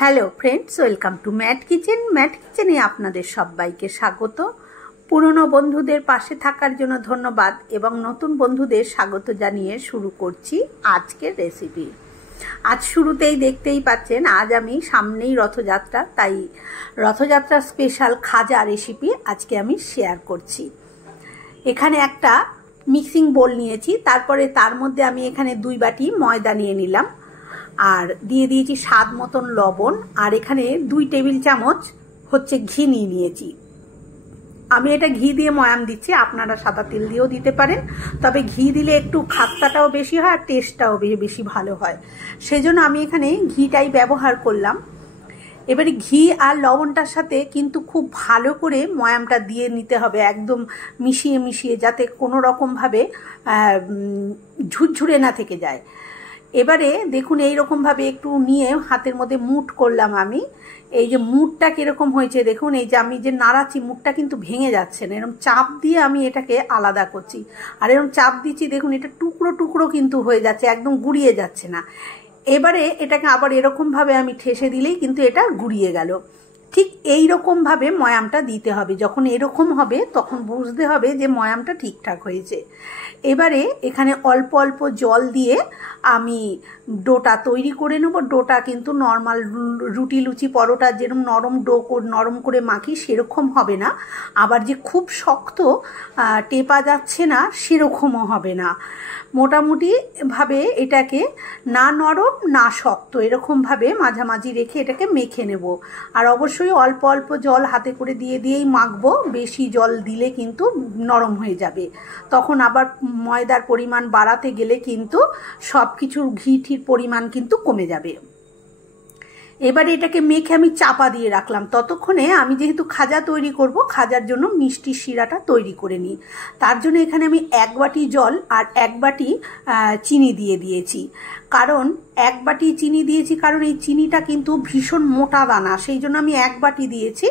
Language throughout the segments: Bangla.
Hello friends, welcome to Matt Kitchen. Matt কিচেনে আপনাদের সবাইকে স্বাগত। পুরনো বন্ধুদের পাশে থাকার জন্য ধন্যবাদ এবং নতুন বন্ধুদের স্বাগত জানিয়ে শুরু করছি আজকের রেসিপি। আজ শুরুতেই দেখতেই পাচ্ছেন, আজ আমি সামনেই রথযাত্রা, তাই রথযাত্রা স্পেশাল খাজা রেসিপি আজকে আমি শেয়ার করছি। এখানে একটা মিক্সিং বোল নিয়েছি, তারপরে তার মধ্যে আমি এখানে 2 বাটি ময়দা নিয়ে নিলাম, আর দিয়ে দিয়েছি স্বাদ মতন লবণ, আর এখানে 2 টেবিল চামচ হচ্ছে ঘি নিয়ে নিয়েছি। আমি এটা ঘি দিয়ে ময়াম দিচ্ছি, আপনারা সাদা তেল দিয়েও দিতে পারেন, তবে ঘি দিলে একটু খাস্তাটাও বেশি হয় আর টেস্টটাও বেশি ভালো হয়, সেই জন্য আমি এখানে ঘিটাই ব্যবহার করলাম। এবারে ঘি আর লবণটার সাথে কিন্তু খুব ভালো করে ময়ামটা দিয়ে নিতে হবে, একদম মিশিয়ে মিশিয়ে, যাতে কোনো রকমভাবে ঝুরঝুরে না থেকে যায়। এবারে দেখুন এইরকমভাবে একটু নিয়ে হাতের মধ্যে মুঠ করলাম আমি। এই যে মুঠটা কীরকম হয়েছে দেখুন, এই যে আমি যে নাড়াচ্ছি মুঠটা কিন্তু ভেঙে যাচ্ছে না, এরকম চাপ দিয়ে আমি এটাকে আলাদা করছি। আর এরকম চাপ দিচ্ছি দেখুন, এটা টুকরো টুকরো কিন্তু হয়ে যাচ্ছে, একদম গুঁড়িয়ে যাচ্ছে না। এবারে এটাকে আবার এরকমভাবে আমি ঠেসে দিলেই কিন্তু এটা গুঁড়িয়ে গেল। ঠিক এই রকমভাবে ময়ামটা দিতে হবে। যখন এরকম হবে তখন বুঝতে হবে যে ময়ামটা ঠিকঠাক হয়েছে। এবারে এখানে অল্প অল্প জল দিয়ে আমি ডোটা তৈরি করে নেব। ডোটা কিন্তু নর্মাল রুটি লুচি পরোটা যেরকম নরম করে মাখি সেরকম হবে না, আবার যে খুব শক্ত টেপা যাচ্ছে না সেরকমও হবে না। মোটামুটি ভাবে এটাকে না নরম না শক্ত, এরকমভাবে মাঝামাঝি রেখে এটাকে মেখে নেব। আর অবশ্যই অল্প অল্প জল হাতে করে দিয়েই মাখবো, বেশি জল দিলে কিন্তু নরম হয়ে যাবে, তখন আবার ময়দার পরিমাণ বাড়াতে গেলে কিন্তু সব কিছুর ঘিটির পরিমাণ কিন্তু কমে যাবে। এবারে এটাকে মেখে আমি চাপা দিয়ে রাখলাম। ততক্ষণে আমি যেহেতু খাজা তৈরি করব, খাজার জন্য মিষ্টি শিরাটা তৈরি করে নিই। তার জন্য এখানে আমি 1 বাটি জল আর 1 বাটি চিনি দিয়ে দিয়েছি। কারণ 1 বাটি চিনি দিয়েছি কারণ এই চিনিটা কিন্তু ভীষণ মোটা দানা, সেই জন্য আমি 1 বাটি দিয়েছি।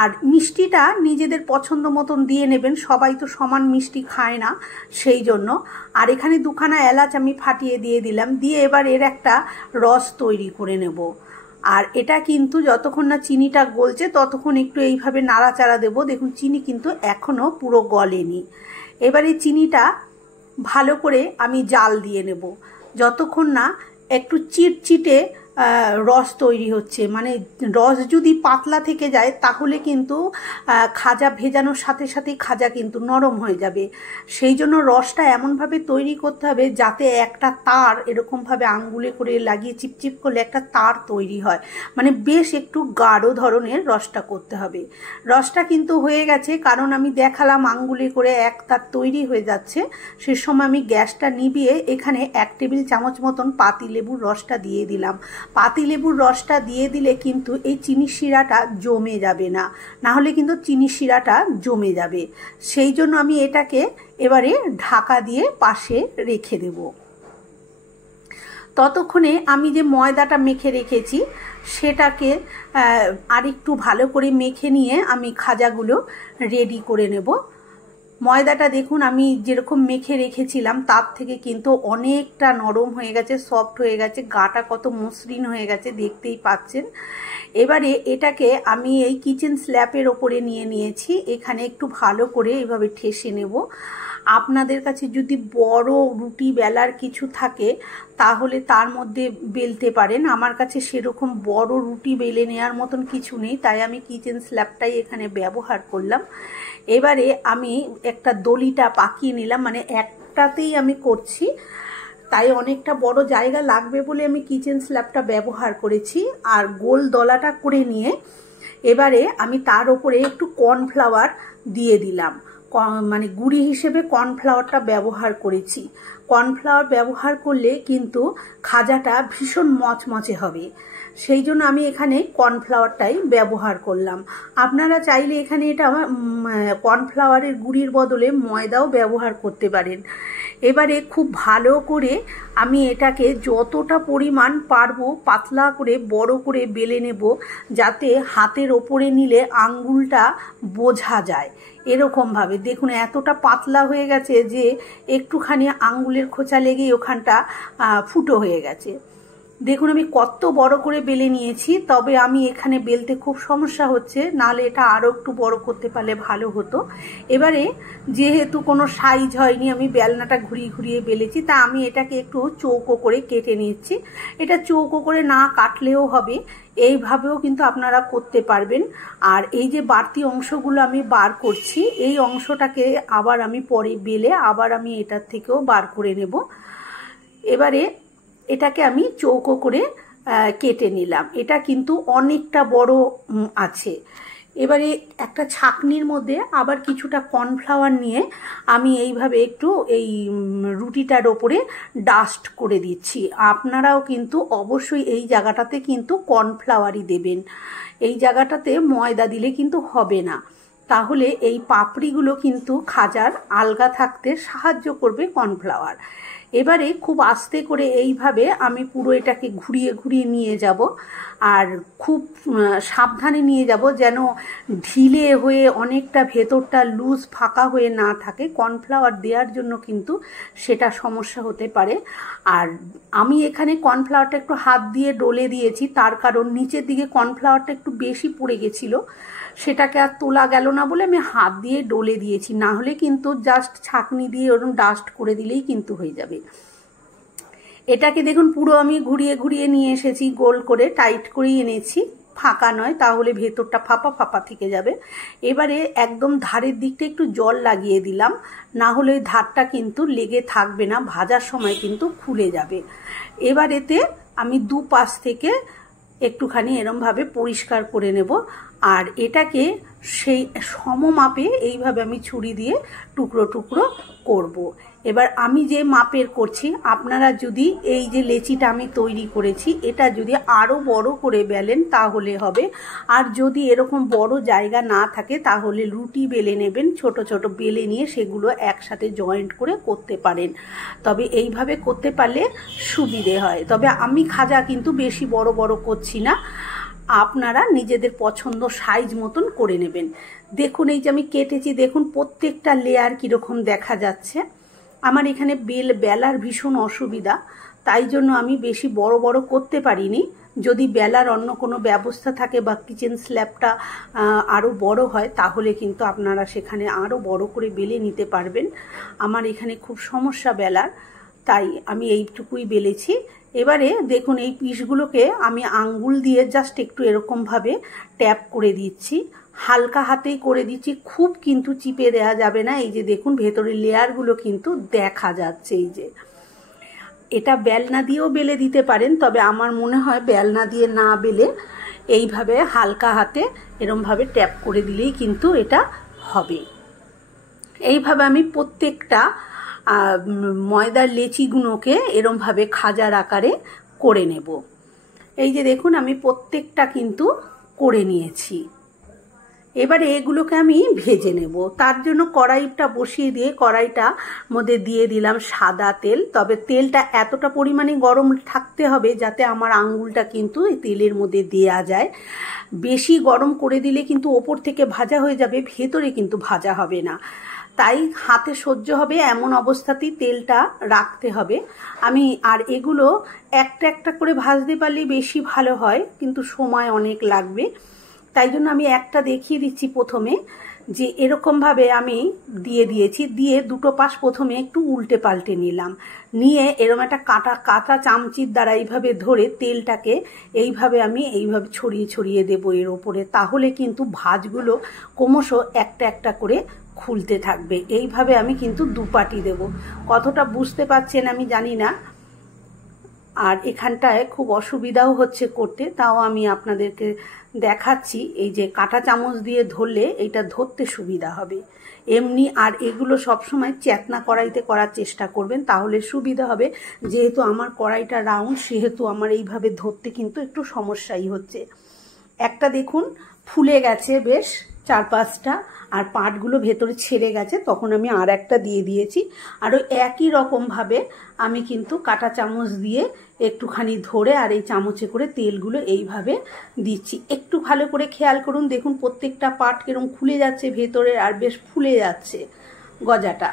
আর মিষ্টিটা নিজেদের পছন্দ মতন দিয়ে নেবেন, সবাই তো সমান মিষ্টি খায় না, সেই জন্য। আর এখানে 2খানা এলাচ আমি ফাটিয়ে দিয়ে দিলাম, দিয়ে এবার এর একটা রস তৈরি করে নেব। আর এটা কিন্তু যতক্ষণ না চিনিটা গলছে ততক্ষণ একটু এইভাবে নাড়াচাড়া দেব। দেখুন চিনি কিন্তু এখনো পুরো গলেনি। এবারে চিনিটা ভালো করে আমি জাল দিয়ে নেব যতক্ষণ না একটু চিটচিটে রস তৈরি হচ্ছে। মানে রস যদি পাতলা থেকে যায় তাহলে কিন্তু খাজা ভেজানোর সাথে সাথেই খাজা কিন্তু নরম হয়ে যাবে। সেই জন্য রসটা এমনভাবে তৈরি করতে হবে যাতে একটা তার এরকমভাবে আঙ্গুলে করে লাগিয়ে চিপচিপ করলে একটা তার তৈরি হয়, মানে বেশ একটু গাঢ় ধরনের রসটা করতে হবে। রসটা কিন্তু হয়ে গেছে, কারণ আমি দেখালাম আঙ্গুলে করে এক তার তৈরি হয়ে যাচ্ছে। সে সময় আমি গ্যাসটা নিভিয়ে এখানে 1 টেবিল চামচ মতন পাতিলেবুর রসটা দিয়ে দিলাম। পাতিলেবুর রসটা দিয়ে দিলে কিন্তু এই চিনি শিরাটা জমে যাবে না, না হলে কিন্তু চিনি শিরাটা জমে যাবে। সেই জন্য আমি এটাকে এবারে ঢাকা দিয়ে পাশে রেখে দেব। ততক্ষণে আমি যে ময়দাটা মেখে রেখেছি সেটাকে আরেকটু ভালো করে মেখে নিয়ে আমি খাজাগুলো রেডি করে নেব। ময়দাটা দেখুন আমি যেরকম মেখে রেখেছিলাম তার থেকে কিন্তু অনেকটা নরম হয়ে গেছে, সফট হয়ে গেছে, গাটা কত মসৃণ হয়ে গেছে দেখতেই পাচ্ছেন। এবারে এটাকে আমি এই কিচেন স্ল্যাপের ওপরে নিয়ে নিয়েছি, এখানে একটু ভালো করে এইভাবে ঠেসে নেব। আপনাদের কাছে যদি বড় রুটি বেলার কিছু থাকে তাহলে তার মধ্যে বেলতে পারেন। আমার কাছে সেরকম বড় রুটি বেলে নেওয়ার মতন কিছু নেই, তাই আমি কিচেন স্ল্যাপটাই এখানে ব্যবহার করলাম। এবারে আমি একটা দলিটা পাকিয়ে নিলাম, মানে একটাতেই আমি করছি, তাই অনেকটা বড় জায়গা লাগবে বলে আমি কিচেন স্ল্যাপটা ব্যবহার করেছি। আর গোল দলাটা করে নিয়ে এবারে আমি তার উপরে একটু কর্নফ্লাওয়ার দিয়ে দিলাম, মানে গুঁড়ি হিসেবে কর্নফ্লাওয়ারটা ব্যবহার করেছি। কর্নফ্লাওয়ার ব্যবহার করলে কিন্তু খাজাটা ভীষণ মচমচে হবে, সেই জন্য আমি এখানে কর্নফ্লাওয়ারটাই ব্যবহার করলাম। আপনারা চাইলে এখানে এটা কর্নফ্লাওয়ারের গুঁড়ির বদলে ময়দাও ব্যবহার করতে পারেন। এবারে খুব ভালো করে আমি এটাকে যতটা পরিমাণ পারবো পাতলা করে বড় করে বেলে নেব, যাতে হাতের ওপরে নিলে আঙ্গুলটা বোঝা যায়। এরকমভাবে দেখুন এতটা পাতলা হয়ে গেছে যে একটুখানি আঙ্গুলের খোঁচা লেগেই ওখানটা ফুটো হয়ে গেছে। দেখুন আমি কত বড় করে বেলে নিয়েছি, তবে আমি এখানে বেলতে খুব সমস্যা হচ্ছে, নাহলে এটা আরও একটু বড় করতে পারলে ভালো হতো। এবারে যেহেতু কোনো সাইজ হয়নি, আমি বেলনাটা ঘুরিয়ে ঘুরিয়ে বেলেছি, তা আমি এটাকে একটু চৌকো করে কেটে নিচ্ছি। এটা চৌকো করে না কাটলেও হবে, এইভাবেও কিন্তু আপনারা করতে পারবেন। আর এই যে বাড়তি অংশগুলো আমি বার করছি, এই অংশটাকে আবার আমি পরে বেলে আবার আমি এটার থেকেও বার করে নেব। এবারে এটাকে আমি চৌকো করে কেটে নিলাম। এটা কিন্তু অনেকটা বড় আছে। এবারে একটা ছাঁকনির মধ্যে আবার কিছুটা কর্নফ্লাওয়ার নিয়ে আমি এইভাবে একটু এই রুটিটার ওপরে ডাস্ট করে দিচ্ছি। আপনারাও কিন্তু অবশ্যই এই জায়গাটাতে কিন্তু কর্নফ্লাওয়ারই দেবেন, এই জায়গাটাতে ময়দা দিলে কিন্তু হবে না, তাহলে এই পাপড়িগুলো কিন্তু খাজার আলগা থাকতে সাহায্য করবে কর্নফ্লাওয়ার। এবারে খুব আস্তে করে এইভাবে আমি পুরো এটাকে ঘুরিয়ে ঘুরিয়ে নিয়ে যাব, আর খুব সাবধানে নিয়ে যাব যেন ঢিলে হয়ে অনেকটা ভেতরটা লুজ ফাঁকা হয়ে না থাকে। কর্নফ্লাওয়ার দেওয়ার জন্য কিন্তু সেটা সমস্যা হতে পারে। আর আমি এখানে কর্নফ্লাওয়ারটা একটু হাত দিয়ে ডলে দিয়েছি, তার কারণ নিচের দিকে কর্নফ্লাওয়ারটা একটু বেশি পড়ে গেছিলো, সেটাকে আর তোলা গেল না বলে আমি হাত দিয়ে ডলে দিয়েছি, না হলে কিন্তু জাস্ট ছাঁকনি দিয়ে ওরকম ডাস্ট করে দিলেই কিন্তু হয়ে যাবে। এটাকে দেখুন পুরো আমি ঘুরিয়ে ঘুরিয়ে নিয়ে এসেছি, গোল করে টাইট করেই এনেছি, ফাঁকা নয়, তাহলে ভেতরটা ফাঁপা ফাঁপা থেকে যাবে। এবারে একদম ধারের দিকটা একটু জল লাগিয়ে দিলাম, না হলে ওই ধারটা কিন্তু লেগে থাকবে না, ভাজার সময় কিন্তু খুলে যাবে। এবার এতে আমি দুপাশ থেকে একটুখানি এরমভাবে পরিষ্কার করে নেব, আর এটাকে সেই সমমাপে এইভাবে আমি ছুরি দিয়ে টুকরো টুকরো করব। এবার আমি যে মাপের করছি, আপনারা যদি এই যে লেচিটা আমি তৈরি করেছি এটা যদি আরও বড় করে বেলেন তাহলে হবে, আর যদি এরকম বড় জায়গা না থাকে তাহলে রুটি বেলে নেবেন, ছোট ছোট বেলে নিয়ে সেগুলো একসাথে জয়েন্ট করে করতে পারেন, তবে এইভাবে করতে পারলে সুবিধে হয়। তবে আমি খাজা কিন্তু বেশি বড় বড় করছি না, আপনারা নিজেদের পছন্দ সাইজ মতন করে নেবেন। দেখুন এই যে আমি কেটেছি, দেখুন প্রত্যেকটা লেয়ার কীরকম দেখা যাচ্ছে। আমার এখানে বেলার ভীষণ অসুবিধা, তাই জন্য আমি বেশি বড় বড় করতে পারিনি। যদি বেলার অন্য কোনো ব্যবস্থা থাকে বা কিচেন স্ল্যাবটা আরও বড় হয় তাহলে কিন্তু আপনারা সেখানে আরও বড় করে বেলে নিতে পারবেন। আমার এখানে খুব সমস্যা বেলার, তাই আমি এইটুকুই বেলেছি। এবারে দেখুন এই পিসগুলোকে আমি আঙ্গুল দিয়ে জাস্ট একটু এরকমভাবে ট্যাপ করে দিচ্ছি, হালকা হাতেই করে দিচ্ছি, খুব কিন্তু চিপে দেওয়া যাবে না। এই যে দেখুন ভেতরের লেয়ারগুলো কিন্তু দেখা যাচ্ছে। এই যে এটা বেলনা দিয়েও বেলে দিতে পারেন, তবে আমার মনে হয় বেলনা দিয়ে না বেলে এইভাবে হালকা হাতে এরমভাবে ট্যাপ করে দিলেই কিন্তু এটা হবে। এইভাবে আমি প্রত্যেকটা ময়দার লেচিগুলোকে এরমভাবে খাজার আকারে করে নেব। এই যে দেখুন আমি প্রত্যেকটা কিন্তু করে নিয়েছি। এবারে এগুলোকে আমি ভেজে নেব, তার জন্য কড়াইটা বসিয়ে দিয়ে কড়াইটা মধ্যে দিয়ে দিলাম সাদা তেল, তবে তেলটা এতটা পরিমাণে গরম থাকতে হবে যাতে আমার আঙ্গুলটা কিন্তু এই তেলের মধ্যে দেয়া যায়। বেশি গরম করে দিলে কিন্তু ওপর থেকে ভাজা হয়ে যাবে, ভেতরে কিন্তু ভাজা হবে না, তাই হাতে সহ্য হবে এমন অবস্থাতেই তেলটা রাখতে হবে। আমি আর এগুলো একটা একটা করে ভাজতে পারলে বেশি ভালো হয়, কিন্তু সময় অনেক লাগবে, তাই জন্য আমি একটা দেখিয়ে দিচ্ছি প্রথমে, যে এরকমভাবে আমি দিয়ে দিয়েছি, দিয়ে দুটো পাশ প্রথমে একটু উল্টে পাল্টে নিলাম, নিয়ে এরকম একটা কাঁটা চামচির দ্বারা এইভাবে ধরে তেলটাকে এইভাবে আমি এইভাবে ছড়িয়ে ছড়িয়ে দেবো এর ওপরে, তাহলে কিন্তু ভাজগুলো ক্রমশ একটা একটা করে খুলতে থাকবে। এইভাবে আমি কিন্তু দুপাটি দেব, কতটা বুঝতে পারছেন আমি জানি না, আর এখানটায় খুব অসুবিধাও হচ্ছে করতে, তাও আমি আপনাদেরকে দেখাচ্ছি। এই যে কাঁটা চামচ দিয়ে ধরলে এইটা ধরতে সুবিধা হবে এমনি, আর এগুলো সবসময় চ্যাতনা কড়াইতে করার চেষ্টা করবেন, তাহলে সুবিধা হবে। যেহেতু আমার কড়াইটা রাউন্ড, সেহেতু আমার এইভাবে ধরতে কিন্তু একটু সমস্যাই হচ্ছে। একটা দেখুন ফুলে গেছে বেশ 4-5টা, আর পাটগুলো ভেতরে ছেড়ে গেছে, তখন আমি আর একটা দিয়ে দিয়েছি। আর ওই একই রকমভাবে আমি কিন্তু কাঁটা চামচ দিয়ে একটুখানি ধরে আর এই চামচে করে তেলগুলো এইভাবে দিচ্ছি। একটু ভালো করে খেয়াল করুন, দেখুন প্রত্যেকটা পাট কিরকম খুলে যাচ্ছে ভেতরে, আর বেশ ফুলে যাচ্ছে গজাটা।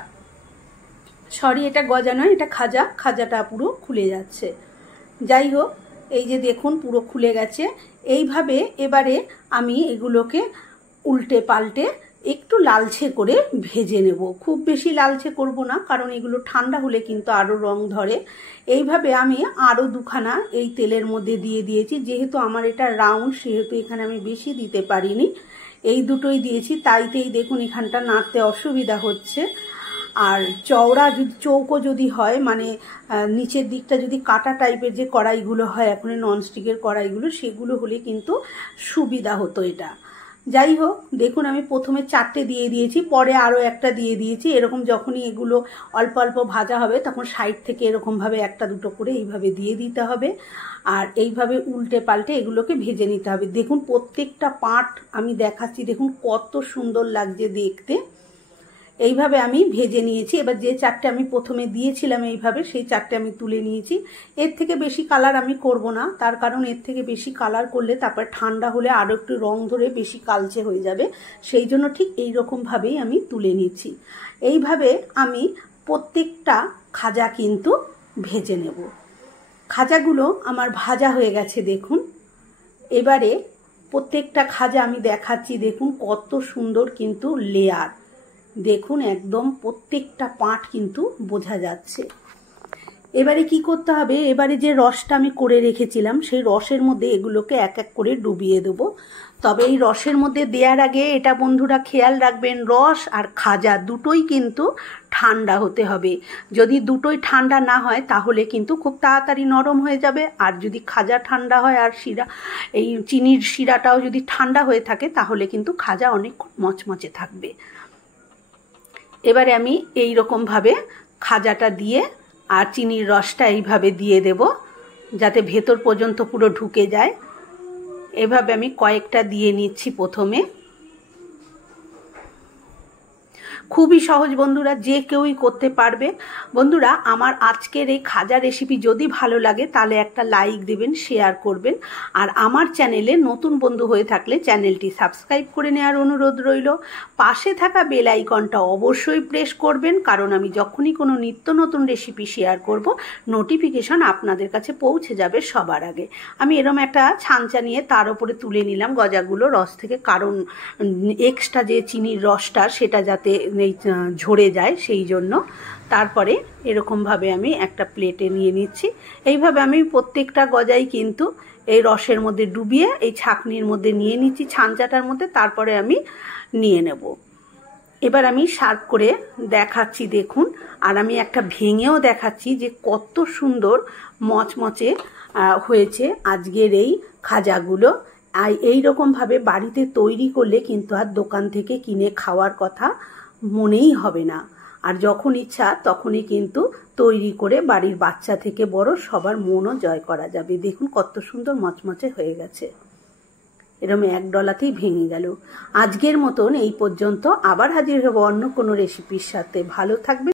সরি, এটা গজা নয়, এটা খাজাটা পুরো খুলে যাচ্ছে। যাই হোক, এই যে দেখুন পুরো খুলে গেছে। এইভাবে এবারে আমি এগুলোকে উল্টে পাল্টে একটু লালচে করে ভেজে নেব। খুব বেশি লালচে করব না, কারণ এগুলো ঠান্ডা হলে কিন্তু আরও রং ধরে। এইভাবে আমি আরও দুখানা এই তেলের মধ্যে দিয়ে দিয়েছি। যেহেতু আমার এটা রাউন্ড, সেহেতু এখানে আমি বেশি দিতে পারিনি, এই দুটোই দিয়েছি। তাইতেই দেখুন এখানটা নাড়তে অসুবিধা হচ্ছে। আর চওড়া যদি চৌকো যদি হয়, মানে নিচের দিকটা যদি কাটা টাইপের যে কড়াইগুলো হয় এখন ননস্টিকের কড়াইগুলো, সেগুলো হলে কিন্তু সুবিধা হতো এটা। যাই হোক, দেখুন আমি প্রথমে 4টে দিয়ে দিয়েছি, পরে আরও একটা দিয়ে দিয়েছি। এরকম যখনই এগুলো অল্প অল্প ভাজা হবে তখন সাইড থেকে এরকমভাবে একটা দুটো করে এইভাবে দিয়ে দিতে হবে। আর এইভাবে উল্টে পাল্টে এগুলোকে ভেজে নিতে হবে। দেখুন প্রত্যেকটা পার্ট আমি দেখাচ্ছি, দেখুন কত সুন্দর লাগছে দেখতে। এইভাবে আমি ভেজে নিয়েছি। এবার যে 4টে আমি প্রথমে দিয়েছিলাম এইভাবে, সেই 4টে আমি তুলে নিয়েছি। এর থেকে বেশি কালার আমি করব না, তার কারণ এর থেকে বেশি কালার করলে তারপর ঠান্ডা হলে আরও একটু রং ধরে বেশি কালচে হয়ে যাবে। সেই জন্য ঠিক এই রকমভাবেই আমি তুলে নিচ্ছি। এইভাবে আমি প্রত্যেকটা খাজা কিন্তু ভেজে নেব। খাজাগুলো আমার ভাজা হয়ে গেছে দেখুন। এবারে প্রত্যেকটা খাজা আমি দেখাচ্ছি, দেখুন কত সুন্দর কিন্তু লেয়ার। দেখুন একদম প্রত্যেকটা পার্ট কিন্তু বোঝা যাচ্ছে। এবারে কি করতে হবে, এবারে যে রসটা আমি করে রেখেছিলাম সেই রসের মধ্যে এগুলোকে এক এক করে ডুবিয়ে দেবো। তবে এই রসের মধ্যে দেওয়ার আগে এটা বন্ধুরা খেয়াল রাখবেন, রস আর খাজা দুটোই কিন্তু ঠান্ডা হতে হবে। যদি দুটোই ঠান্ডা না হয় তাহলে কিন্তু খুব তাড়াতাড়ি নরম হয়ে যাবে। আর যদি খাজা ঠান্ডা হয় আর শিরা, এই চিনির শিরাটাও যদি ঠান্ডা হয়ে থাকে তাহলে কিন্তু খাজা অনেক মচমচে থাকবে। এবারে আমি এই রকমভাবে খাজাটা দিয়ে আর চিনির রসটা এইভাবে দিয়ে দেব, যাতে ভেতর পর্যন্ত পুরো ঢুকে যায়। এভাবে আমি কয়েকটা দিয়ে নিচ্ছি প্রথমে। খুবই সহজ বন্ধুরা, যে কেউই করতে পারবে। বন্ধুরা আমার আজকের এই খাজা রেসিপি যদি ভালো লাগে তাহলে একটা লাইক দেবেন, শেয়ার করবেন। আর আমার চ্যানেলে নতুন বন্ধু হয়ে থাকলে চ্যানেলটি সাবস্ক্রাইব করে নেওয়ার অনুরোধ রইল। পাশে থাকা বেল আইকনটা অবশ্যই প্রেস করবেন, কারণ আমি যখনই কোনো নিত্য নতুন রেসিপি শেয়ার করব নোটিফিকেশন আপনাদের কাছে পৌঁছে যাবে সবার আগে। আমি এরম একটা ছাঁচা নিয়ে তার উপরে তুলে নিলাম গজাগুলো রস থেকে, কারণ এক্সট্রা যে চিনির রসটা সেটা যাতে ঝরে যায় সেই জন্য। তারপরে এরকমভাবে আমি একটা প্লেটে নিয়ে নিচ্ছি। এইভাবে আমি প্রত্যেকটা গজাই কিন্তু এই রসের মধ্যে ডুবিয়ে এই ছাঁকনির মধ্যে নিয়ে নিচ্ছি, ছাঁচাটার মধ্যে। তারপরে আমি নিয়ে নেব। এবার আমি সার্ভ করে দেখাচ্ছি দেখুন। আর আমি একটা ভেঙেও দেখাচ্ছি যে কত সুন্দর মচমচে হয়েছে আজকের এই খাজাগুলো। আর এইরকমভাবে বাড়িতে তৈরি করলে কিন্তু আর দোকান থেকে কিনে খাওয়ার কথা মনেই হবে না। আর যখন ইচ্ছা তখনই কিন্তু তৈরি করে বাড়ির বাচ্চা থেকে বড় সবার মনও জয় করা যাবে। দেখুন কত সুন্দর মচমচে হয়ে গেছে, এরকম এক ডলাতেই ভেঙে গেল। আজকের মতন এই পর্যন্ত, আবার হাজির হব অন্য কোনো রেসিপির সাথে। ভালো থাকবে।